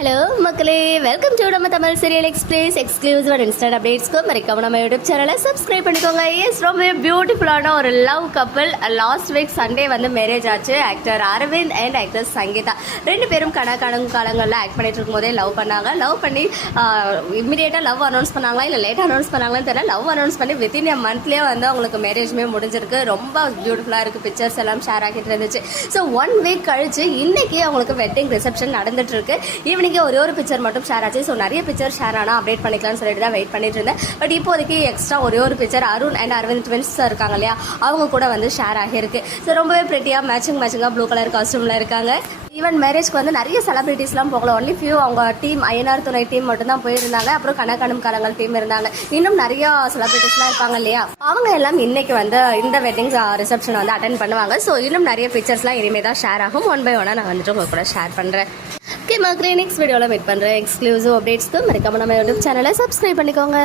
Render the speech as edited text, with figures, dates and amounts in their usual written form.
Hello மக்களே, welcome to நம்ம Tamil serial express exclusive and instant அப்டேட்ஸ்க்கு மறக்காம நம்ம யூடியூப் சேனலை சப்ஸ்கிரைப் பண்ணிக்கோங்க. எஸ், ரொம்ப பியூட்டிஃபுல்லான ஒரு love couple. Last week Sunday வந்து மேரேஜ் ஆச்சு. Actor Aravind and actor Sangeetha ரெண்டு பேரும் காலங்களில் ஆக்ட் பண்ணிட்டு இருக்கும் போதே லவ் பண்ணாங்க. லவ் பண்ணி இம்மிடியேட்டாக லவ் அனௌன்ஸ் பண்ணாங்களா இல்லை லேட்டாக அனௌன்ஸ் பண்ணாங்களான்னு தெரியல. லவ் அனௌன்ஸ் பண்ணி வித்தின் எ மந்த்லேயே வந்து அவங்களுக்கு மேரேஜ்மே முடிஞ்சிருக்கு. ரொம்ப பியூட்டிஃபுல்லாக இருக்குது. பிக்சர்ஸ் எல்லாம் ஷேர் ஆகிட்டு இருந்துச்சு. ஸோ 1 வீக் கழிச்சு இன்னைக்கு அவங்களுக்கு வெட்டிங் ரிசப்ஷன் நடந்துட்டு இருக்கு. ஈவினிங் ஒரு பிக்சர் மட்டும் ஷேர் ஆச்சு. ஸோ நிறைய பிக்சர் ஷேர் ஆனால் அப்டேட் பண்ணிக்கலாம்னு சொல்லிட்டு தான் வெயிட் பண்ணிட்டு இருந்தேன். பட் இப்போதைக்கு எக்ஸ்ட்ரா ஒரு picture Arun and Aravind twins இருக்காங்க இல்லையா, அவங்க கூட வந்து ஷேர் ஆகியிருக்கு. ஸோ ரொம்பவே பிரிட்டியாக மேட்சிங்காக ப்ளூ கலர் காஸ்டியூமில் இருக்காங்க. ஈவன் மேரேஜ்க்கு வந்து நிறைய செலிபிரிட்டிஸ்லாம் போகல. ஒன்லி ஃபியூ அவங்க டீம் ஐயனார் துணை டீம் மட்டும் தான் போயிருந்தாங்க. அப்புறம் கனகாணும் காலங்கள் டீம் இருந்தாங்க. இன்னும் நிறைய செலிபிரிட்டிஸ்லாம் இருப்பாங்க இல்லையா, அவங்க எல்லாம் இன்னைக்கு வந்து இந்த வெட்டிங் ரிசப்ஷன் வந்து அட்டென்ட் பண்ணுவாங்க. ஸோ இன்னும் நிறைய பிக்சர்ஸ்லாம் இனிமேல் தான் ஷேர் ஆகும். 1 by 1 நான் வந்துட்டு உங்க கூட ஷேர் பண்ணுறேன். ஓகே மக்களே, நெக்ஸ்ட் வீடியோவில் மீட் பண்ணுறேன். எக்ஸ்க்ளூசிவ் அப்டேட்ஸ்க்கு மறக்காம நம்ம யூடியூப் சேனலை சப்ஸ்கிரைப் பண்ணிக்கோங்க.